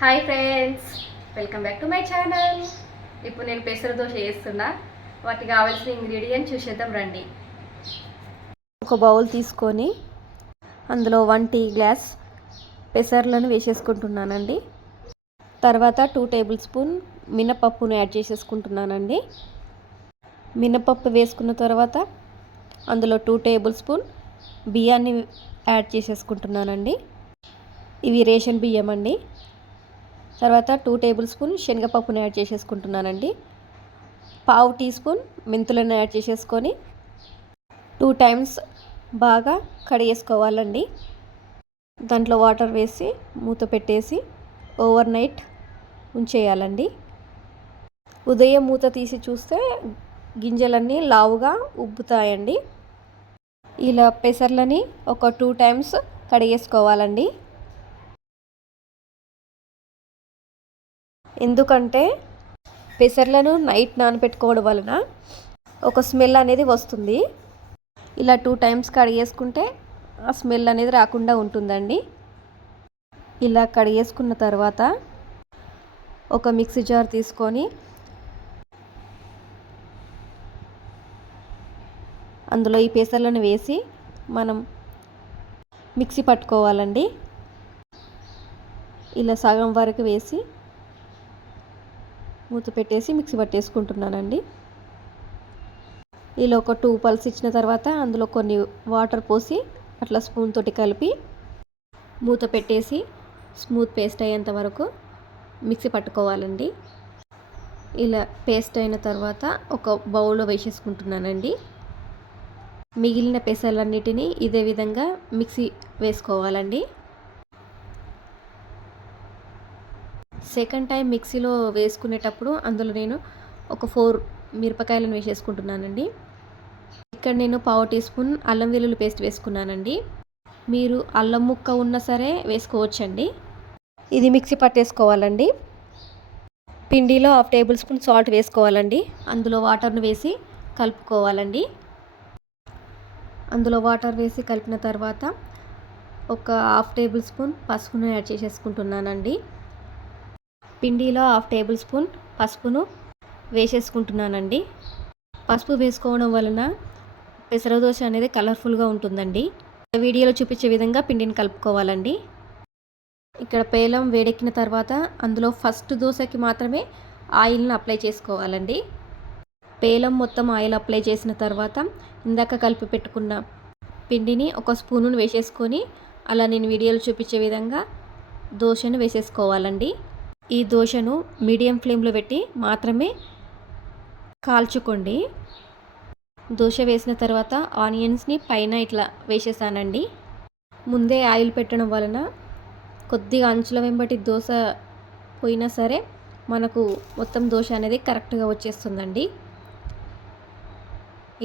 Hi friends, welcome back to my channel. ఇప్పుడు నేను పెసర దోశ చేస్తున్నా. వాటికి కావాల్సిన ఇంగ్రీడియంట్ చూసేద్దాం రండి. ఒక బౌల్ తీసుకొని అందులో 1 టీ గ్లాస్ పెసర్లను వేసేసుకుంటున్నానండి. తర్వాత 2 టేబుల్ స్పూన్ మినపప్పును యాడ్ చేసేసుకుంటున్నానండి. మినపప్పు వేసుకున్న తర్వాత అందులో 2 టేబుల్ స్పూన్ బియ్యాన్ని యాడ్ చేసేసుకుంటున్నానండి. ఇవి రేషన్ బియ్యం అండి. తర్వాత 2 టేబుల్ స్పూన్ శనగపప్పును యాడ్ చేసేసుకుంటున్నానండి. 1/2 టీ స్పూన్ మెంతులను యాడ్ చేసేసుకొని 2 టైమ్స్ బాగా కడిగేసుకోవాలండి. దాంట్లో వాటర్ వేసి మూత పెట్టేసి ఓవర్ నైట్ ఉంచేయాలండి. ఉదయం మూత తీసి చూస్తే గింజలన్నీ లావుగా ఉబ్బుతాయండి. ఇలా పెసర్లని ఒక 2 టైమ్స్ కడిగేసుకోవాలండి. ఎందుకంటే పెసర్లను నైట్ నానబెట్టుకోవడం వలన ఒక స్మెల్ అనేది వస్తుంది. ఇలా 2 టైమ్స్ కడిగేసుకుంటే ఆ స్మెల్ అనేది రాకుండా ఉంటుందండి. ఇలా కడిగేసుకున్న తర్వాత ఒక మిక్సీ జార్ తీసుకొని అందులో ఈ పెసర్లను వేసి మనం మిక్సీ పట్టుకోవాలండి. ఇలా సగం వరకు వేసి మూత పెట్టేసి మిక్సీ పట్టేసుకుంటున్నానండి. ఇలా ఒక 2 పల్స్ ఇచ్చిన తర్వాత అందులో కొన్ని వాటర్ పోసి అట్లా స్పూన్ తోటి కలిపి మూత పెట్టేసి స్మూత్ పేస్ట్ అయ్యేంత వరకు మిక్సీ పట్టుకోవాలండి. ఇలా పేస్ట్ అయిన తర్వాత ఒక బౌల్లో వేసేసుకుంటున్నానండి. మిగిలిన పెసర్లన్నిటినీ ఇదే విధంగా మిక్సీ వేసుకోవాలండి. సెకండ్ టైం మిక్సీలో వేసుకునేటప్పుడు అందులో నేను ఒక 4 మిరపకాయలను వేసేసుకుంటున్నానండి. ఇక్కడ నేను 1/2 టీ స్పూన్ అల్లం వెల్లుల్లి పేస్ట్ వేసుకున్నానండి. మీరు అల్లం ముక్క ఉన్నా సరే వేసుకోవచ్చండి. ఇది మిక్సీ పట్టేసుకోవాలండి. పిండిలో 1/2 టేబుల్ స్పూన్ సాల్ట్ వేసుకోవాలండి. అందులో వాటర్ను వేసి కలుపుకోవాలండి. అందులో వాటర్ వేసి కలిపిన తర్వాత ఒక 1/2 టేబుల్ స్పూన్ పసుపును యాడ్ చేసేసుకుంటున్నానండి. పిండిలో 1/2 టేబుల్ స్పూన్ పసుపును వేసేసుకుంటున్నానండి. పసుపు వేసుకోవడం వలన పెసర దోశ అనేది కలర్ఫుల్గా ఉంటుందండి. వీడియోలో చూపించే విధంగా పిండిని కలుపుకోవాలండి. ఇక్కడ పేలం వేడెక్కిన తర్వాత అందులో ఫస్ట్ దోశకి మాత్రమే ఆయిల్ని అప్లై చేసుకోవాలండి. పేలం మొత్తం ఆయిల్ అప్లై చేసిన తర్వాత ఇందాక కలిపి పెట్టుకున్న పిండిని ఒక స్పూనును వేసేసుకొని అలా నేను వీడియోలో చూపించే విధంగా దోశను వేసేసుకోవాలండి. ఈ దోశను మీడియం ఫ్లేమ్లో పెట్టి మాత్రమే కాల్చుకోండి. దోశ వేసిన తర్వాత ఆనియన్స్ని పైన ఇట్లా వేసేసానండి. ముందే ఆయిల్ పెట్టడం వలన కొద్దిగా అంచుల వెంబటి దోశ పోయినా సరే మనకు మొత్తం దోశ అనేది కరెక్ట్గా వచ్చేస్తుందండి.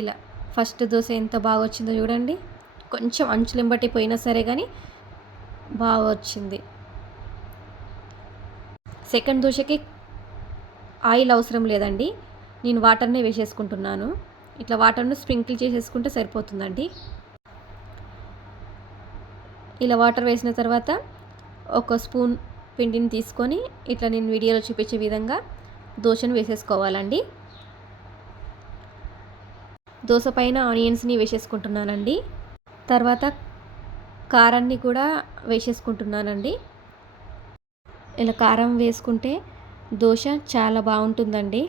ఇలా ఫస్ట్ దోశ ఎంత బాగా వచ్చిందో చూడండి. కొంచెం అంచుల వెంబటి పోయినా సరే కానీ బాగా వచ్చింది. సెకండ్ దోశకి ఆయిల్ అవసరం లేదండి. నేను వాటర్నే వేసేసుకుంటున్నాను. ఇట్లా వాటర్ను స్ప్రింకిల్ చేసేసుకుంటే సరిపోతుందండి. ఇలా వాటర్ వేసిన తర్వాత ఒక స్పూన్ పిండిని తీసుకొని ఇట్లా నేను వీడియోలో చూపించే విధంగా దోశను వేసేసుకోవాలండి. దోశ పైన ఆనియన్స్ని వేసేసుకుంటున్నానండి. తర్వాత కారాన్ని కూడా వేసేసుకుంటున్నానండి. ఇలా కారం వేసుకుంటే దోశ చాలా బాగుంటుందండి.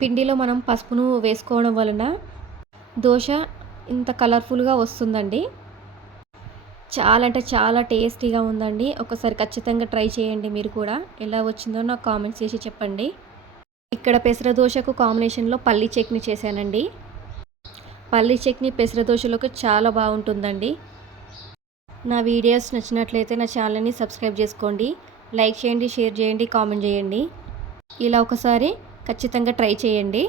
పిండిలో మనం పసుపును వేసుకోవడం వలన దోశ ఇంత కలర్ఫుల్గా వస్తుందండి. చాలా అంటే చాలా టేస్టీగా ఉందండి. ఒకసారి ఖచ్చితంగా ట్రై చేయండి. మీరు కూడా ఎలా వచ్చిందో నాకు కామెంట్స్ చేసి చెప్పండి. ఇక్కడ పెసర దోశకు కాంబినేషన్లో పల్లీ చట్నీ చేశానండి. పల్లీ చట్నీ పెసర దోశలోకి చాలా బాగుంటుందండి. నా వీడియోస్ నచ్చినట్లయితే నా ఛానల్ని సబ్స్క్రైబ్ చేసుకోండి. లైక్ చేయండి, షేర్ చేయండి, కామెంట్ చేయండి. ఇలా ఒకసారి ఖచ్చితంగా ట్రై చేయండి.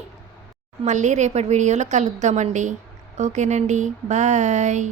మళ్ళీ రేపటి వీడియోలో కలుద్దామండి. ఓకేనండి, బాయ్.